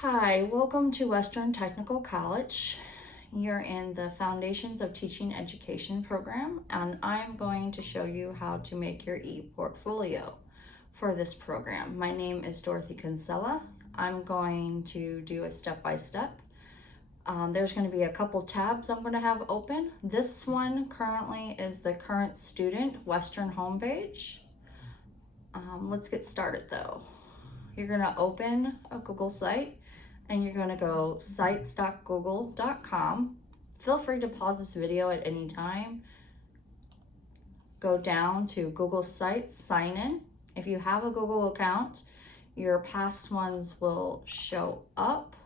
Hi, welcome to Western Technical College. You're in the Foundations of Teaching Education program, and I'm going to show you how to make your e-portfolio for this program. My name is Dorothy Kinsella. I'm going to do a step-by-step. There's going to be a couple tabs I'm going to have open. This one currently is the current student Western homepage. Let's get started though. You're going to open a Google site and you're going to go sites.google.com. Feel free to pause this video at any time. Go down to Google Sites, sign in. If you have a Google account, your past ones will show up.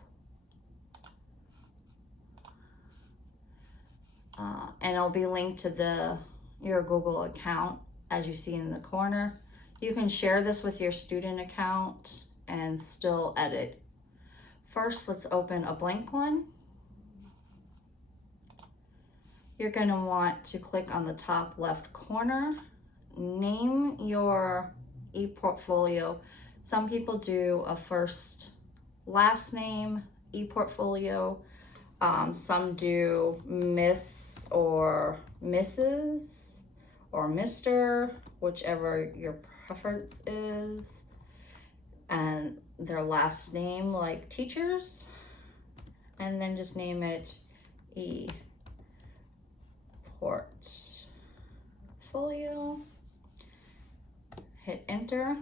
And it'll be linked to your Google account as you see in the corner. You can share this with your student account and still edit. First, let's open a blank one. You're going to want to click on the top left corner. Name your e-portfolio. Some people do a first last name e-portfolio. Some do Miss or Mrs. or Mr., whichever your preference is, and their last name like teachers, and then just name it e-portfolio. Hit enter.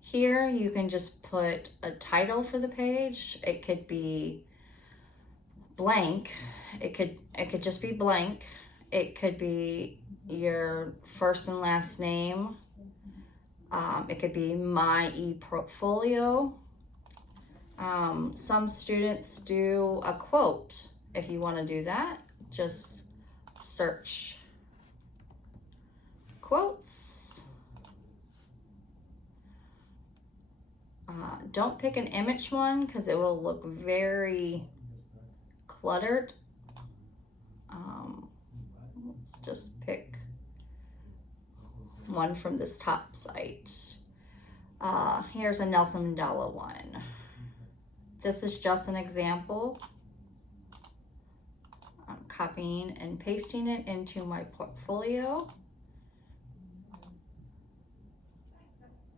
Here you can just put a title for the page. It could be blank. It could just be blank. It could be your first and last name. It could be my e-portfolio. Some students do a quote. If you want to do that, just search quotes. Don't pick an image one because it will look very cluttered. Let's just pick one from this top site. Here's a Nelson Mandela one. This is just an example. I'm copying and pasting it into my portfolio.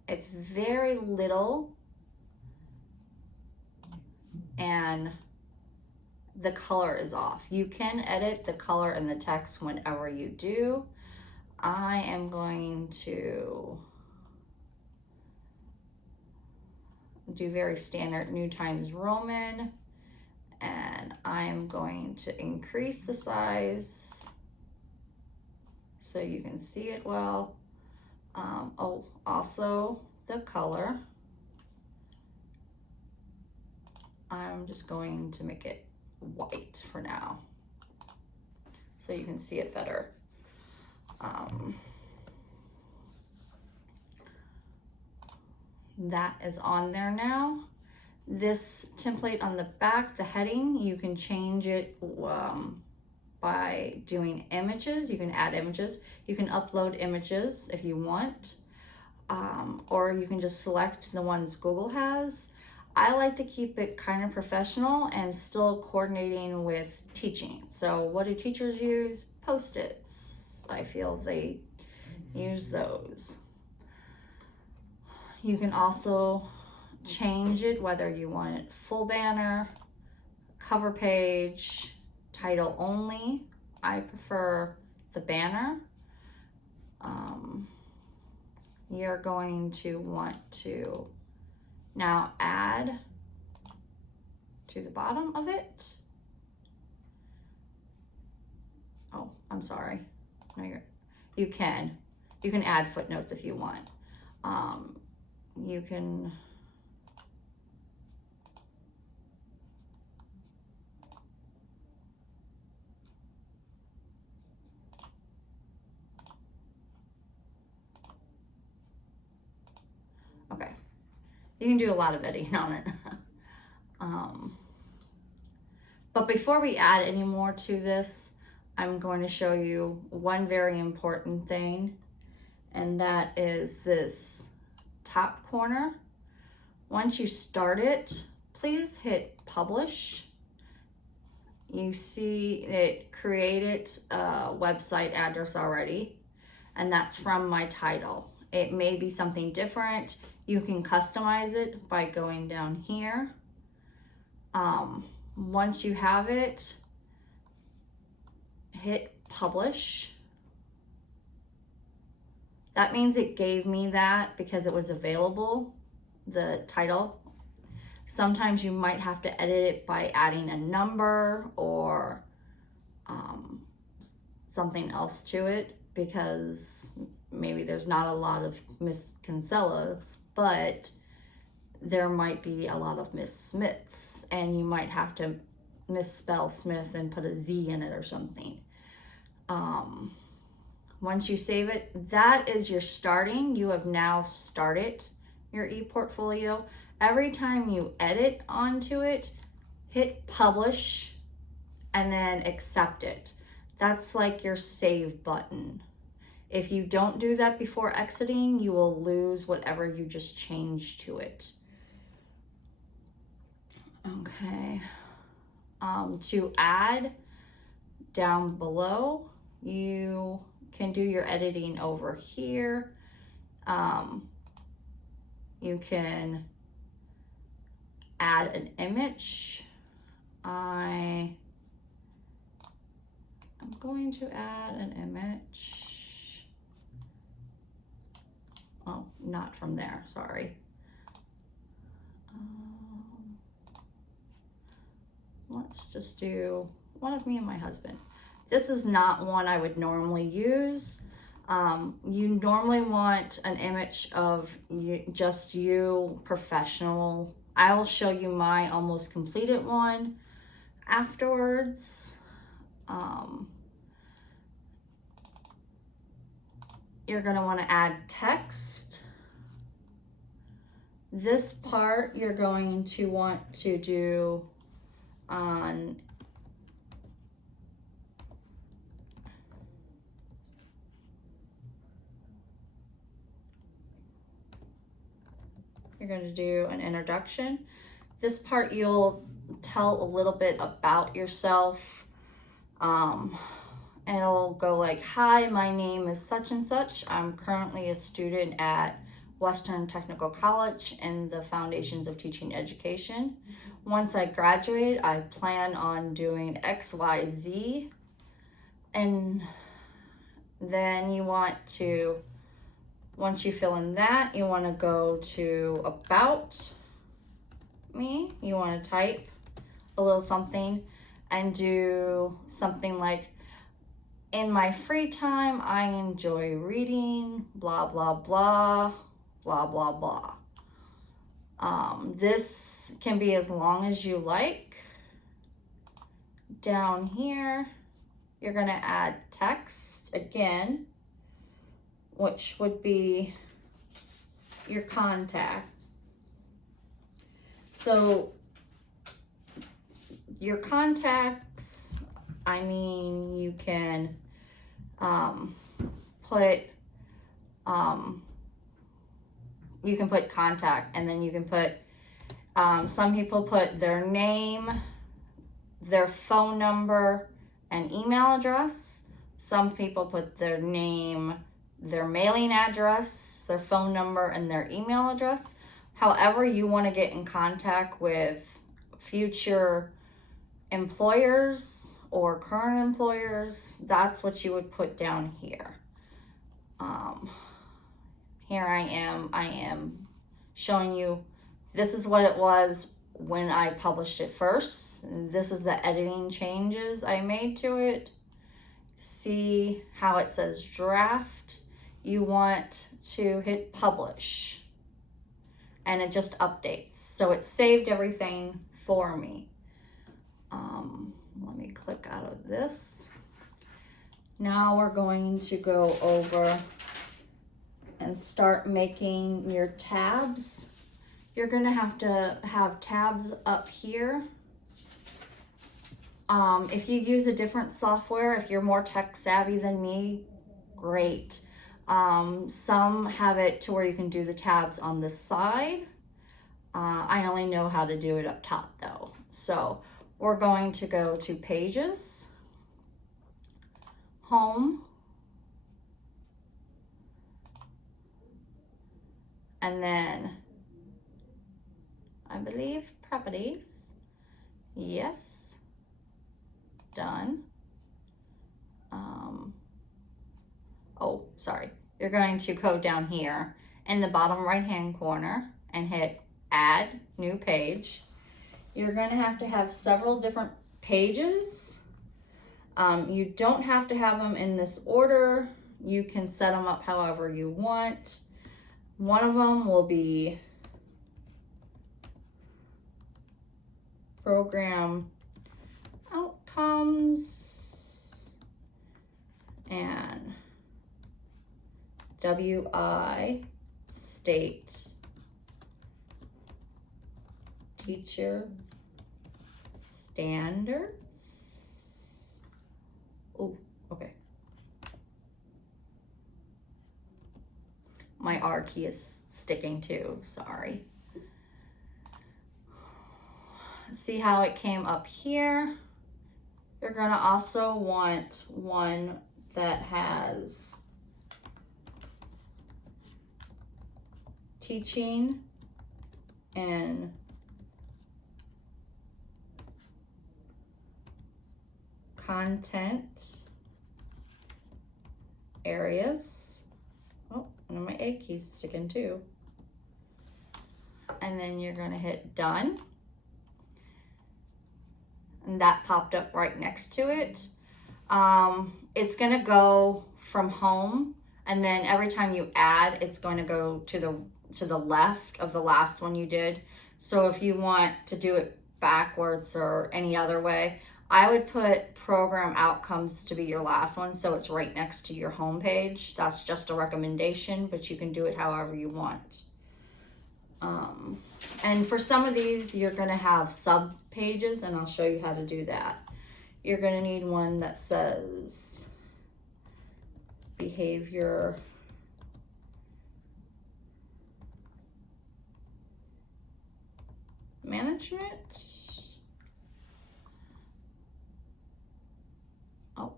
It's very little and the color is off. You can edit the color and the text whenever you do. I am going to do very standard New Times Roman, and I'm going to increase the size so you can see it well. Also the color. I'm just going to make it white for now so you can see it better. That is on there now. This template on the back, the heading, you can change it by doing images. You can add images. You can upload images if you want, or you can just select the ones Google has. I like to keep it kind of professional and still coordinating with teaching. So what do teachers use? Post-its. I feel they use those. You can also change it whether you want it full banner, cover page, title only. I prefer the banner. You're going to want to now add to the bottom of it. Oh, I'm sorry. No, you can add footnotes if you want. You can you can do a lot of editing on it. But before we add any more to this, I'm going to show you one very important thing, and that is this top corner Once you start it, please hit publish. You see it created a website address already, and that's from my title. It may be something different. You can customize it by going down here. Once you have it, hit publish. That means it gave me that because it was available, the title. Sometimes you might have to edit it by adding a number or something else to it, because maybe there's not a lot of Miss Kinsellas, but there might be a lot of Miss Smiths, and you might have to misspell Smith and put a Z in it or something. Once you save it, that is your starting. You have now started your ePortfolio. Every time you edit onto it, hit publish and then accept it. That's like your save button. If you don't do that before exiting, you will lose whatever you just changed to it. Okay. To add, down below, you can do your editing over here. You can add an image. I'm going to add an image. Oh, not from there, sorry. Let's just do one of me and my husband. This is not one I would normally use. You normally want an image of you, just you, professional. I will show you my almost completed one afterwards. You're going to want to add text. This part you're going to want to do on you're going to do an introduction. This part you'll tell a little bit about yourself. And it'll go like, hi, my name is such and such. I'm currently a student at Western Technical College in the Foundations of Teaching Education. Once I graduate, I plan on doing X, Y, Z. And then you want to, once you fill in that, you want to go to About Me. You want to type a little something and do something like, in my free time, I enjoy reading, blah, blah, blah, blah, blah, blah. This can be as long as you like. Down here, you're going to add text again, which would be your contact. So your contacts, I mean, you can put contact, and then you can put, some people put their name, their phone number, and email address. Some people put their name, their mailing address, their phone number, and their email address. However you want to get in contact with future employers or current employers, that's what you would put down here. Here I am showing you, this is what it was when I published it first. This is the editing changes I made to it. See how it says draft? You want to hit publish, and it just updates. So it saved everything for me. Let me click out of this. Now we're going to go over and start making your tabs. You're going to have tabs up here. If you use a different software, if you're more tech savvy than me, great. Some have it to where you can do the tabs on the side. I only know how to do it up top though. So we're going to go to Pages, Home, and then I believe Properties. Yes. Done. Oh, sorry. You're going to go down here in the bottom right hand corner and hit Add New Page. You're going to have several different pages. You don't have to have them in this order. You can set them up however you want. One of them will be Program Outcomes and WI State Teacher Standards. Oh, okay. My R key is sticking too, sorry. See how it came up here? You're gonna also want one that has teaching and content areas. Oh, one of my A keys sticking too. And then you're gonna hit done. And that popped up right next to it. It's gonna go from home, and then every time you add, it's going to go to the left of the last one you did. So if you want to do it backwards or any other way, I would put Program Outcomes to be your last one, so it's right next to your home page. That's just a recommendation, but you can do it however you want. And for some of these, you're going to have sub pages, and I'll show you how to do that. You're going to need one that says Behavior Management. Oh,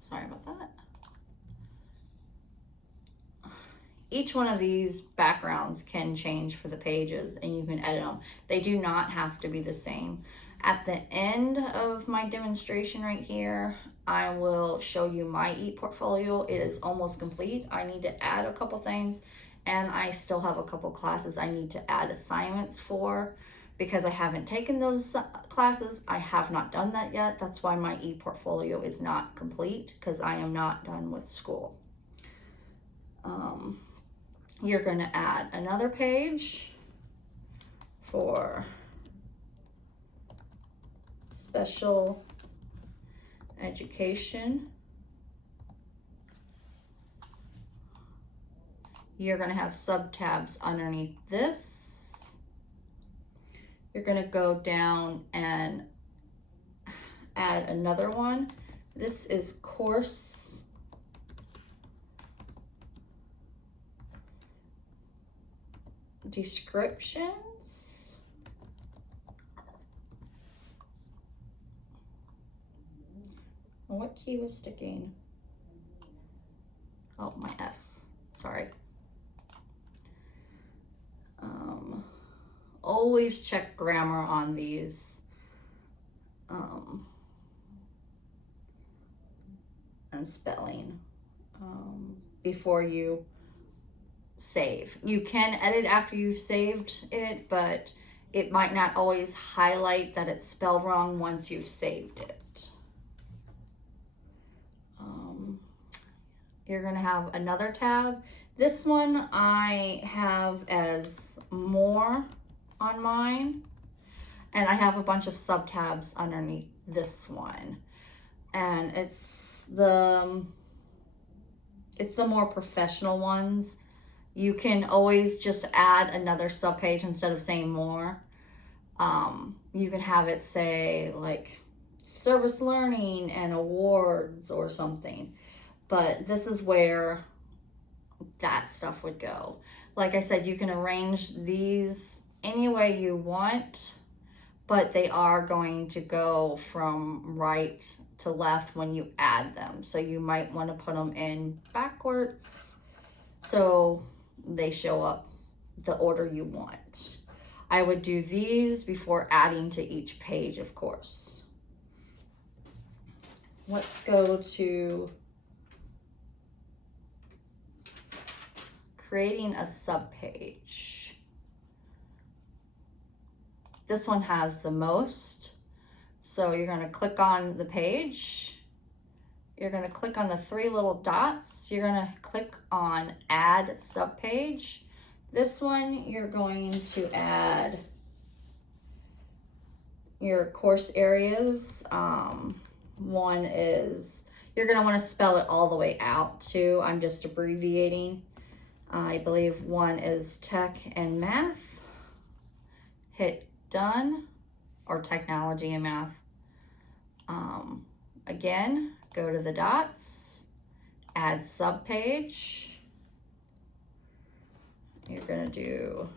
sorry about that. Each one of these backgrounds can change for the pages, and you can edit them. They do not have to be the same. At the end of my demonstration right here, I will show you my ePortfolio. It is almost complete. I need to add a couple things, and I still have a couple classes I need to add assignments for. Because I haven't taken those classes, I have not done that yet. That's why my ePortfolio is not complete, because I am not done with school. You're going to add another page for special education. You're going to have subtabs underneath this. You're going to go down and add another one. This is course descriptions. What key was sticking? Oh, my S, sorry. Always check grammar on these. And spelling before you save. You can edit after you've saved it, but it might not always highlight that it's spelled wrong once you've saved it. You're going to have another tab. This one I have as more on mine, and I have a bunch of sub tabs underneath this one, and it's the more professional ones. You can always just add another sub page instead of saying more. You can have it say like service learning and awards or something, but this is where that stuff would go. Like I said, you can arrange these any way you want, but they are going to go from right to left when you add them. So you might want to put them in backwards so they show up the order you want. I would do these before adding to each page, of course. Let's go to creating a subpage. This one has the most. So you're going to click on the page. You're going to click on the three little dots. You're going to click on add subpage. This one, you're going to add your course areas. One is, you're going to want to spell it all the way out too. I'm just abbreviating. I believe one is tech and math. Hit done, or technology and math. Again, go to the dots, add subpage. You're gonna do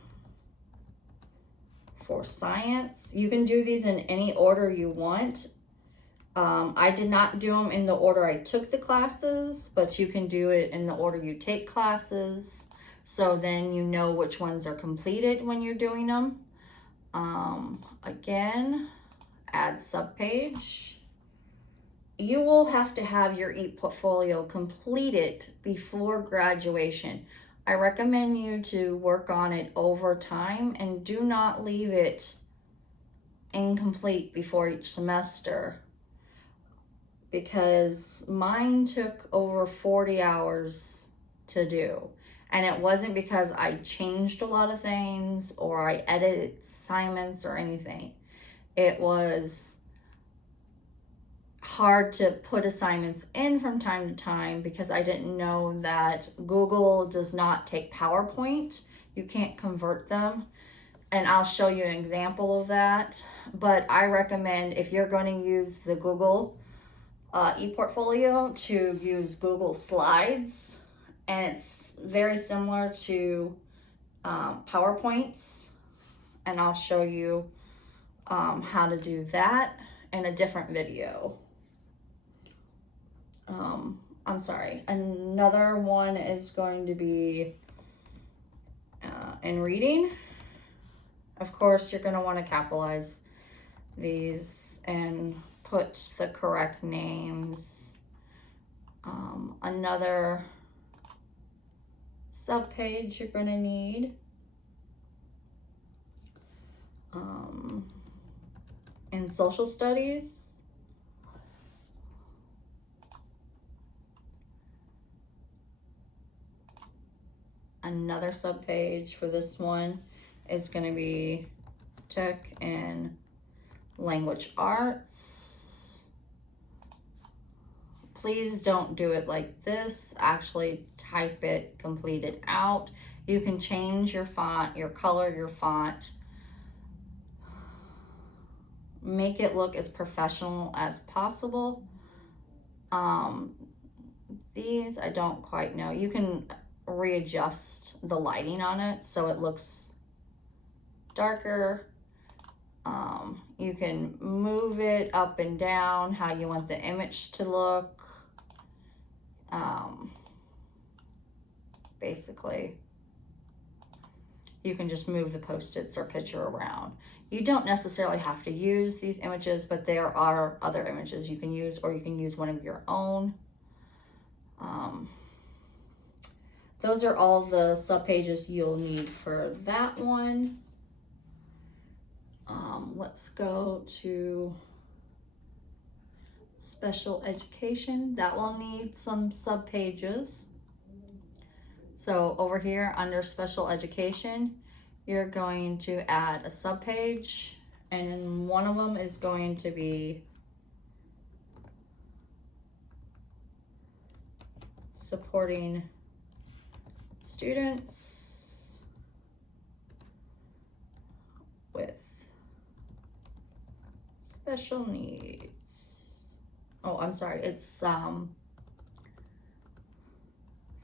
for science. You can do these in any order you want. I did not do them in the order I took the classes, but you can do it in the order you take classes. So then you know which ones are completed when you're doing them. Again, add subpage. You will have to have your ePortfolio completed before graduation. I recommend you to work on it over time and do not leave it incomplete before each semester, because mine took over 40 hours to do. And it wasn't because I changed a lot of things or I edited assignments or anything. It was hard to put assignments in from time to time because I didn't know that Google does not take PowerPoint. You can't convert them. And I'll show you an example of that. But I recommend, if you're going to use the Google ePortfolio, to use Google Slides. And it's very similar to PowerPoints. And I'll show you how to do that in a different video. I'm sorry, another one is going to be in reading. Of course, you're going to want to capitalize these and put the correct names. Another subpage you're going to need. In social studies, another subpage for this one is going to be tech and language arts. Please don't do it like this. Actually type it, complete it out. You can change your font, your color, your font. Make it look as professional as possible. These, I don't quite know. You can readjust the lighting on it so it looks darker. You can move it up and down how you want the image to look. Basically, you can just move the post-its or picture around. You don't necessarily have to use these images, but there are other images you can use, or you can use one of your own. Those are all the subpages you'll need for that one. Let's go to special education. That will need some subpages. So over here under special education, you're going to add a subpage, and one of them is going to be supporting students with special needs. Oh, I'm sorry, it's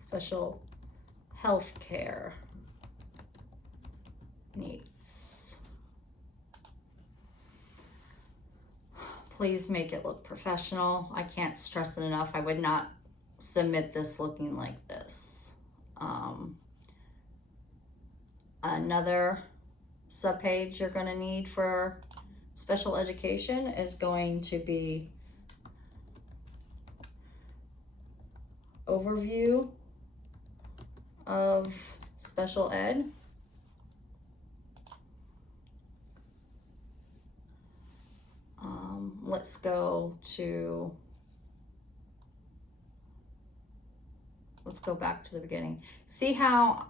special healthcare needs. Please make it look professional. I can't stress it enough. I would not submit this looking like this. Another subpage you're going to need for special education is going to be overview of special ed. Let's go back to the beginning. See how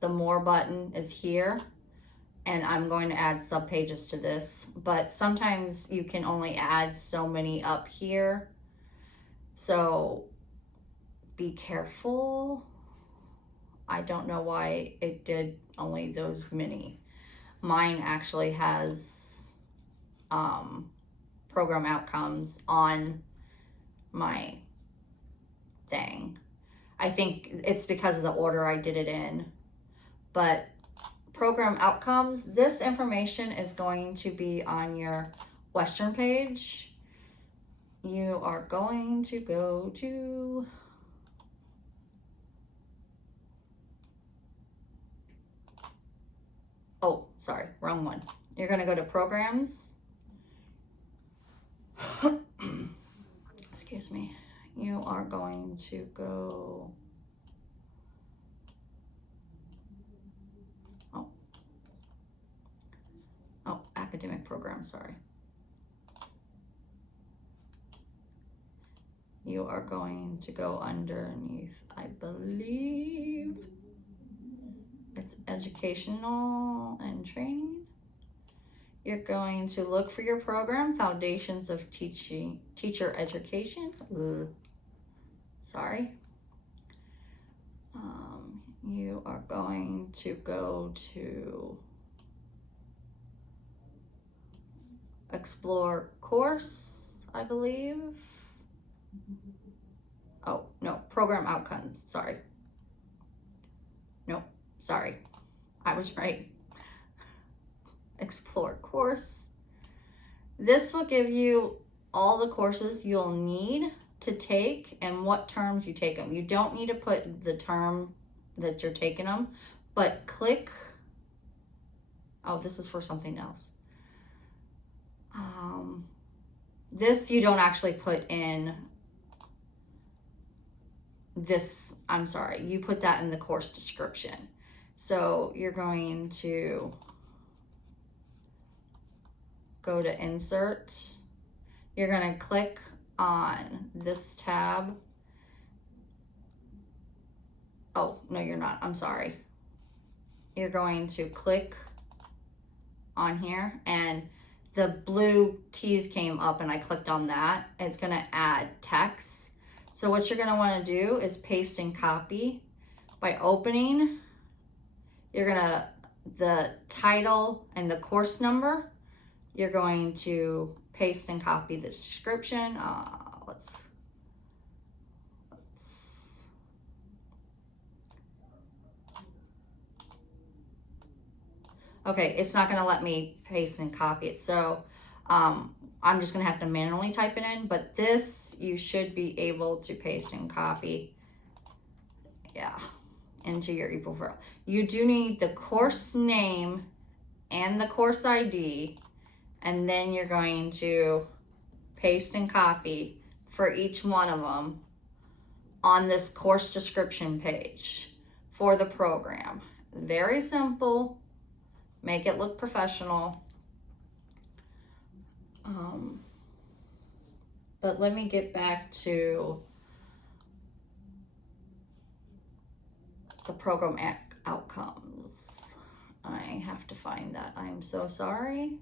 the more button is here, and I'm going to add subpages to this, but sometimes you can only add so many up here. So be careful. I don't know why it did only those many. Mine actually has program outcomes on my thing. I think it's because of the order I did it in. But program outcomes, this information is going to be on your Western page. You are going to go to oh, sorry, wrong one. You're going to go to programs. Excuse me. You are going to go academic program, sorry. You are going to go underneath, I believe it's educational and training. You're going to look for your program, Foundations of Teacher Education. Sorry. You are going to go to Explore Course, I believe. Oh, no, Program Outcomes, sorry. No, sorry, I was right. Explore Course. This will give you all the courses you'll need to take and what terms you take them. You don't need to put the term that you're taking them, but click, oh, this is for something else. This you don't actually put in this, I'm sorry, you put that in the course description. So you're going to go to insert. You're going to click on this tab. Oh, no, you're not. I'm sorry. You're going to click on here and the blue T's came up and I clicked on that. It's going to add text. So what you're going to want to do is paste and copy. By opening, you're going to, the title and the course number, you're going to paste and copy the description. Okay, it's not gonna let me paste and copy it. So I'm just gonna have to manually type it in, but this you should be able to paste and copy, yeah, into your ePortfolio. You do need the course name and the course ID, and then you're going to paste and copy for each one of them on this course description page for the program. Very simple. Make it look professional. But let me get back to the program outcomes. I have to find that. I'm so sorry.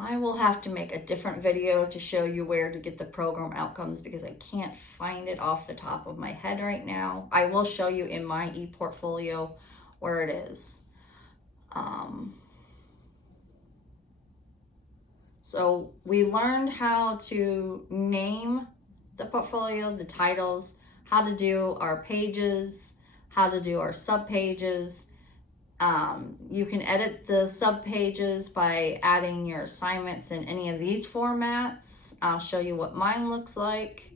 I will have to make a different video to show you where to get the program outcomes because I can't find it off the top of my head right now. I will show you in my ePortfolio where it is. So we learned how to name the portfolio, the titles, how to do our pages, how to do our subpages. You can edit the subpages by adding your assignments in any of these formats. I'll show you what mine looks like.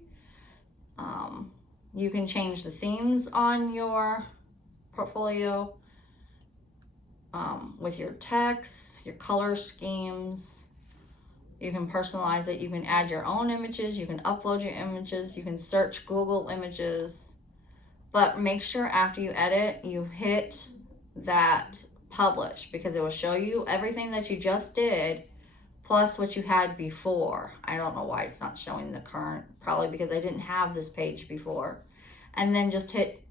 You can change the themes on your portfolio with your text, your color schemes. You can personalize it. You can add your own images. You can upload your images. You can search Google Images. But make sure after you edit, you hit that publish because it will show you everything that you just did plus what you had before. I don't know why it's not showing the current, probably because I didn't have this page before. And then just hit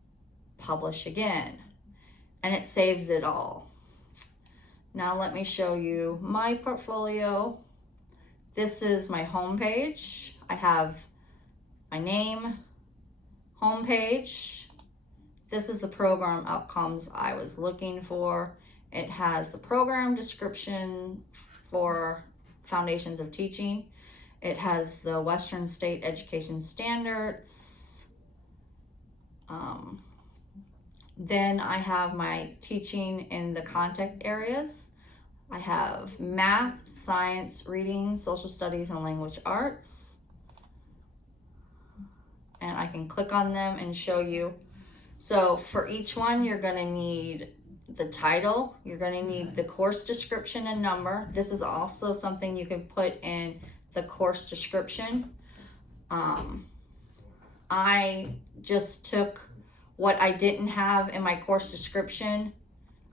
publish again and it saves it all. Now let me show you my portfolio. This is my home page. I have my name, home page. This is the program outcomes I was looking for. It has the program description for Foundations of Teaching. It has the Western State Education Standards. Then I have my teaching in the contact areas. I have math, science, reading, social studies, and language arts. And I can click on them and show you. So for each one, you're going to need the title. You're going to need the course description and number. This is also something you can put in the course description. I just took what I didn't have in my course description.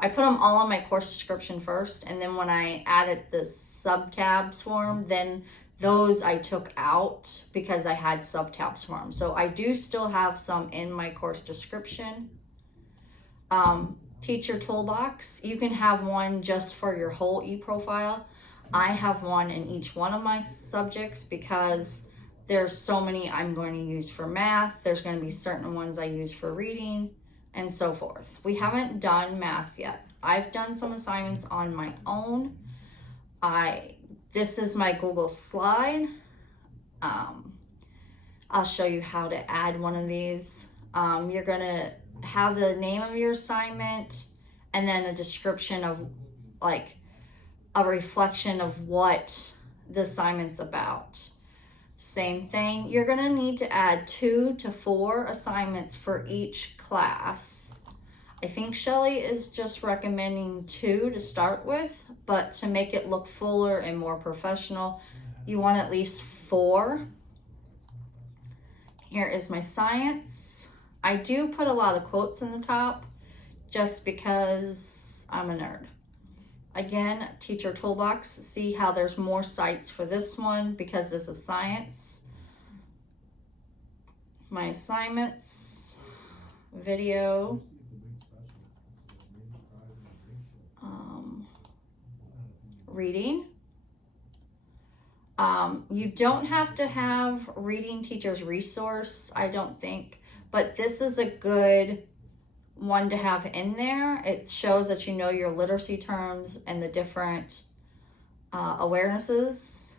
I put them all in my course description first, and then when I added the sub-tabs for them, then those I took out because I had sub-tabs for them. So I do still have some in my course description. Teacher toolbox, you can have one just for your whole eProfile. I have one in each one of my subjects because there's so many I'm going to use for math. There's going to be certain ones I use for reading and so forth. We haven't done math yet. I've done some assignments on my own. This is my Google slide. I'll show you how to add one of these. You're going to have the name of your assignment and then a description of like a reflection of what the assignment's about. Same thing, you're going to need to add 2 to 4 assignments for each class. I think Shelly is just recommending 2 to start with, but to make it look fuller and more professional, you want at least 4. Here is my science. I do put a lot of quotes in the top just because I'm a nerd. Again, teacher toolbox, see how there's more sites for this one because this is science. My assignments, video, reading. You don't have to have Reading Teacher's Resource, I don't think, but this is a good one to have in there. It shows that you know your literacy terms and the different awarenesses.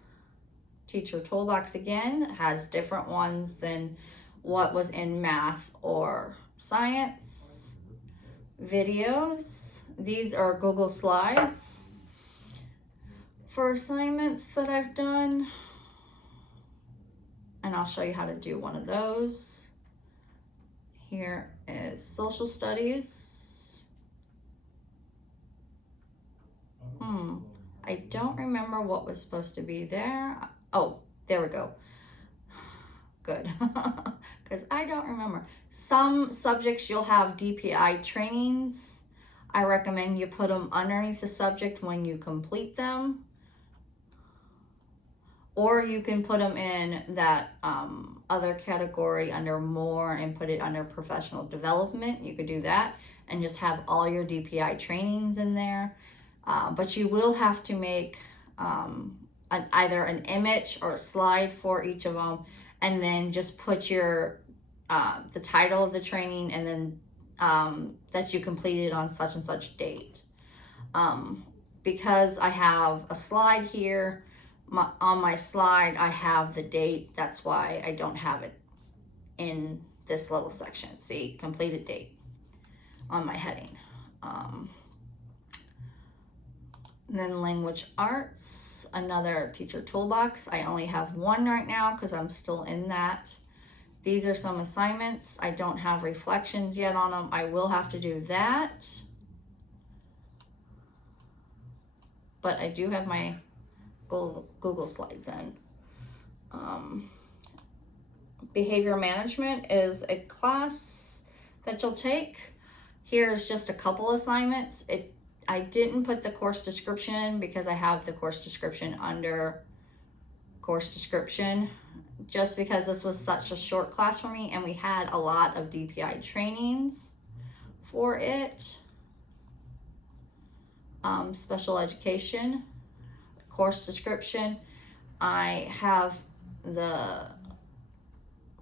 Teacher Toolbox again has different ones than what was in math or science. Videos, these are Google Slides for assignments that I've done, and I'll show you how to do one of those. Here is social studies. I don't remember what was supposed to be there. Oh, there we go. Good, because I don't remember. Some subjects you'll have DPI trainings. I recommend you put them underneath the subject when you complete them. Or you can put them in that other category under more and put it under professional development. You could do that and just have all your DPI trainings in there. But you will have to make either an image or a slide for each of them, and then just put your the title of the training, and then that you completed on such and such date. Because I have a slide here, on my slide I have the date. That's why I don't have it in this little section. See, completed date on my heading. And then language arts, another teacher toolbox. I only have one right now because I'm still in that. These are some assignments. I don't have reflections yet on them. I will have to do that. But I do have my Google Slides in. Behavior management is a class that you'll take. Here's just a couple assignments. I didn't put the course description in because I have the course description under course description, just because this was such a short class for me and we had a lot of DPI trainings for it. Special education, course description. I have the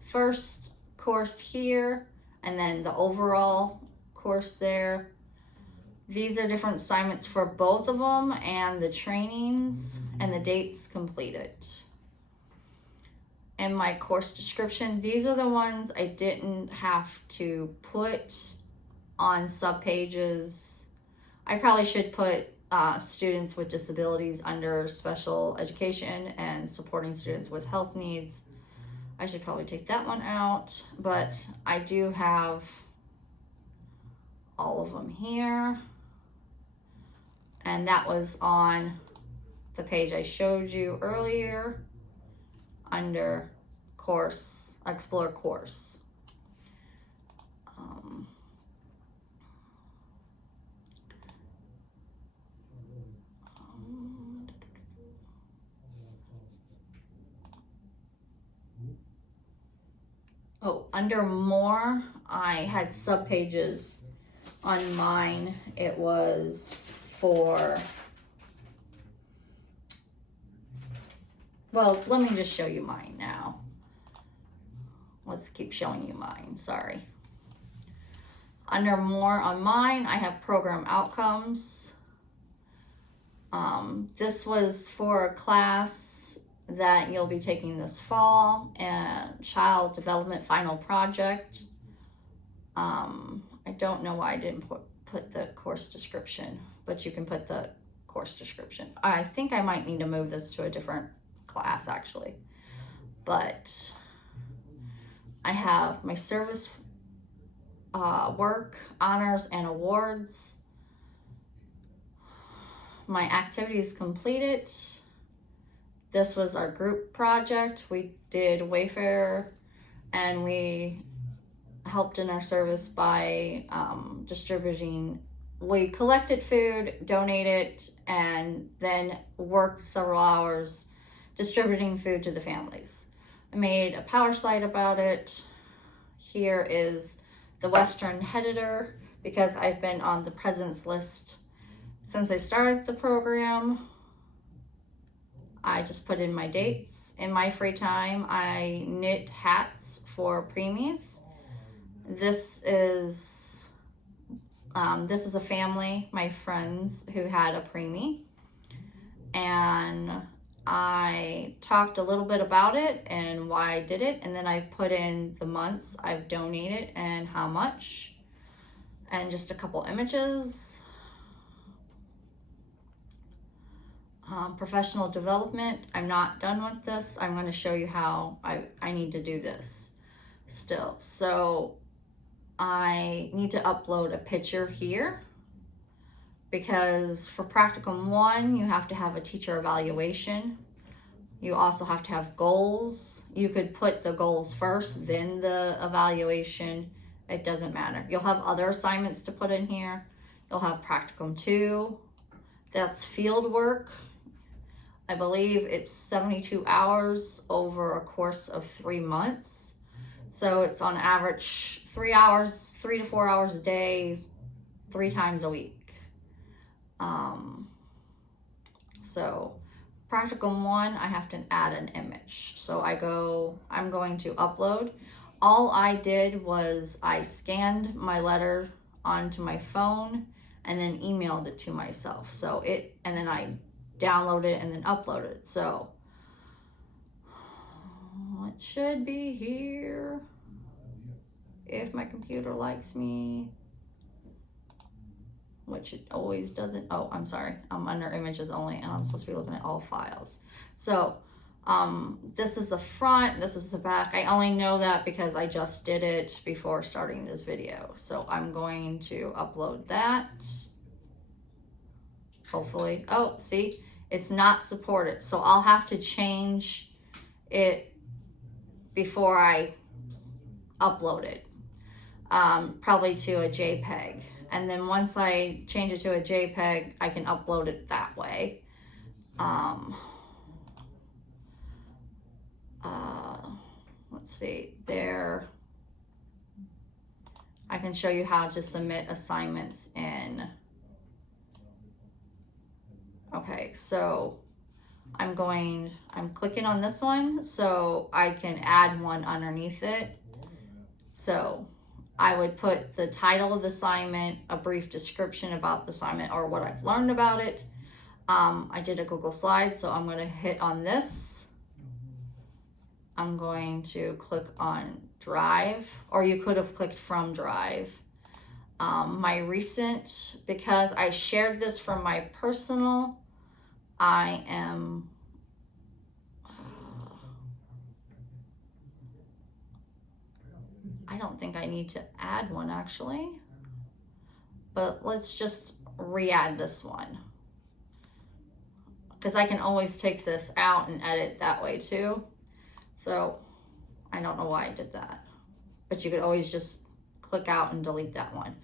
first course here and then the overall course there. These are different assignments for both of them, and the trainings and the dates completed. And my course description, these are the ones I didn't have to put on subpages. I probably should put students with disabilities under special education and supporting students with health needs. I should probably take that one out, but I do have all of them here. And that was on the page I showed you earlier under course, explore course. Under more, I had subpages on mine. It was for, well, let me just show you mine now. Let's keep showing you mine, sorry. Under more on mine, I have program outcomes. This was for a class that you'll be taking this fall, and child development final project. I don't know why I didn't put the course description, but you can put the course description. I think I might need to move this to a different class actually, but I have my service work, honors, and awards. My activities completed. This was our group project. We did Wayfair, and we helped in our service by distributing. We collected food, donated, and then worked several hours distributing food to the families. I made a power slide about it. Here is the Western Editor, because I've been on the President's List since I started the program. I just put in my dates. In my free time, I knit hats for preemies. This is a family, my friends, who had a preemie, and I talked a little bit about it and why I did it, and then I put in the months I've donated and how much, and just a couple images. Professional development, I'm not done with this. I'm going to show you how I need to do this still. So I need to upload a picture here, because for practicum 1 you have to have a teacher evaluation. You also have to have goals. You could put the goals first, then the evaluation. It doesn't matter. You'll have other assignments to put in here. You'll have practicum 2. That's field work. I believe it's 72 hours over a course of 3 months. So it's on average 3 to 4 hours a day, 3 times a week. So Practicum 1, I have to add an image. So I'm going to upload. All I did was I scanned my letter onto my phone and then emailed it to myself. And then I downloaded it and then uploaded it. So it should be here if my computer likes me, which it always doesn't. Oh, I'm sorry, I'm under images only and I'm supposed to be looking at all files. So this is the front, this is the back. I only know that because I just did it before starting this video. So I'm going to upload that. Hopefully, oh, see, it's not supported. So I'll have to change it before I upload it, probably to a JPEG. And then once I change it to a JPEG, I can upload it that way. Let's see, there. I can show you how to submit assignments in. Okay, so I'm clicking on this one so I can add one underneath it. So I would put the title of the assignment, a brief description about the assignment or what I've learned about it. I did a Google slide, so I'm going to hit on this. I'm going to click on Drive, or you could have clicked from Drive. My recent, because I shared this from my personal, I don't think I need to add one actually, but let's just re-add this one, because I can always take this out and edit that way too. So I don't know why I did that, but you could always just click out and delete that one.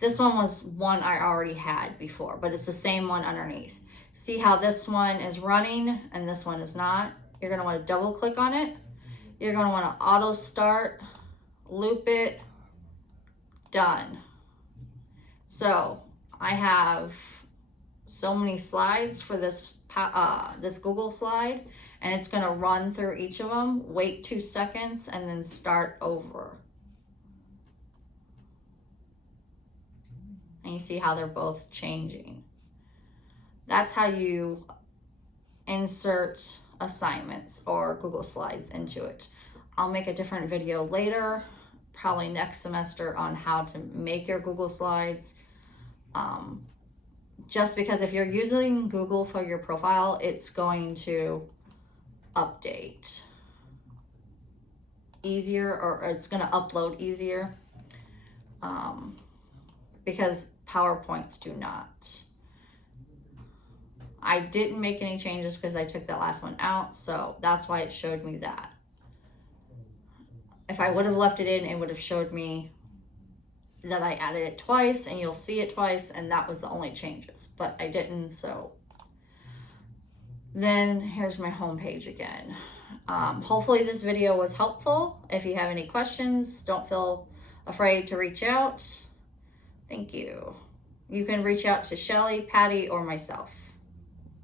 This one was one I already had before, but it's the same one underneath. See how this one is running and this one is not? You're going to want to double click on it. You're going to want to auto start, loop it, done. So I have so many slides for this Google slide, and it's going to run through each of them, wait 2 seconds, and then start over. And you see how they're both changing. That's how you insert assignments or Google Slides into it. I'll make a different video later, probably next semester, on how to make your Google Slides. Just because if you're using Google for your profile, it's going to update easier, or it's going to upload easier, because PowerPoints do not. I didn't make any changes because I took that last one out, so that's why it showed me that. If I would have left it in, it would have showed me that I added it twice, and you'll see it twice, and that was the only changes, but I didn't. So then here's my home page again. Hopefully this video was helpful. If you have any questions, don't feel afraid to reach out. Thank you. You can reach out to Shelly, Patty, or myself.